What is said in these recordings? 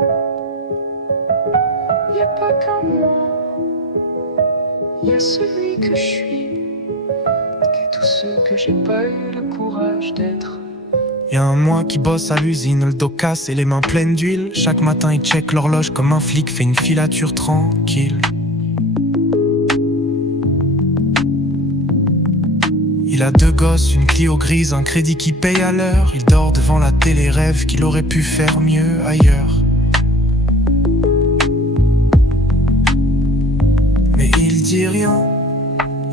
Y a pas qu'un moi, y a celui que je suis, et tous ceux que j'ai pas eu le courage d'être. Y'a un moi qui bosse à l'usine, le dos cassé et les mains pleines d'huile. Chaque matin il check l'horloge comme un flic fait une filature tranquille. Il a 2 gosses, une Clio grise, un crédit qui paye à l'heure. Il dort devant la télé, rêve qu'il aurait pu faire mieux ailleurs. Mais il dit rien,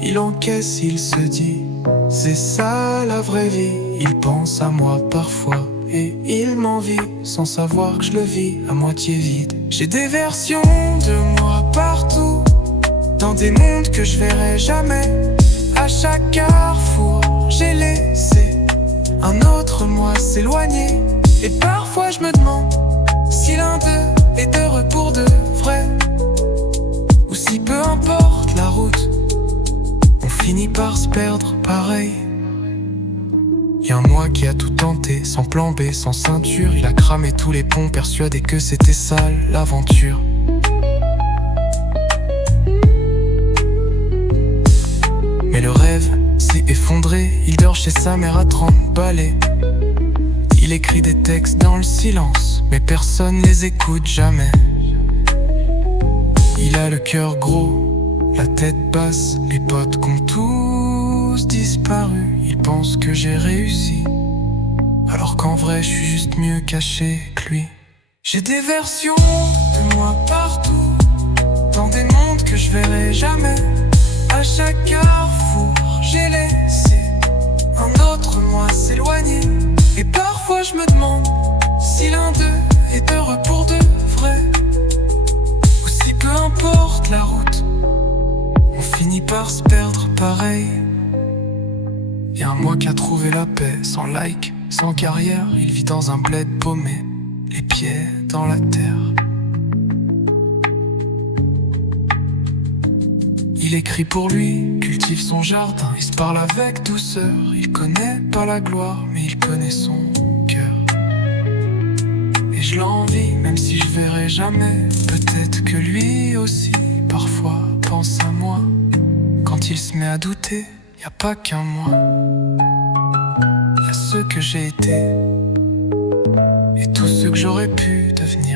il encaisse, il se dit c'est ça la vraie vie. Il pense à moi parfois et il m'envie sans savoir que je le vis à moitié vide. J'ai des versions de moi partout, dans des mondes que je verrai jamais. À chaque carrefour, j'ai laissé un autre moi s'éloigner. Et parfois je me demande si l'un d'eux est heureux pour de vrai, ou si peu importe la route, on finit par se perdre pareil. Y'a un moi qui a tout tenté, sans plan B, sans ceinture. Il a cramé tous les ponts, persuadé que c'était ça l'aventure. Mais le rêve s'est effondré, il dort chez sa mère à 30 balais. Il écrit des textes dans le silence, mais personne les écoute jamais. Il a le cœur gros, la tête basse, les potes qu'ont tous disparu. Il pense que j'ai réussi, alors qu'en vrai je suis juste mieux caché que lui. J'ai des versions de moi partout, dans des mondes que je verrai jamais. À chaque carrefour, j'ai laissé un autre moi s'éloigner. Et parfois je me demande si l'un d'eux est heureux pour de vrai, ou si peu importe la route, on finit par se perdre pareil. Y'a un moi qui a trouvé la paix, sans like, sans carrière. Il vit dans un bled paumé, les pieds dans la terre. Il écrit pour lui, cultive son jardin. Il se parle avec douceur. Il connaît pas la gloire, mais il connaît son cœur. Et je l'envie, même si je verrai jamais. Peut-être que lui aussi, parfois, pense à moi. Quand il se met à douter, y a pas qu'un moi. Y a ce que j'ai été, et tout ce que j'aurais pu devenir.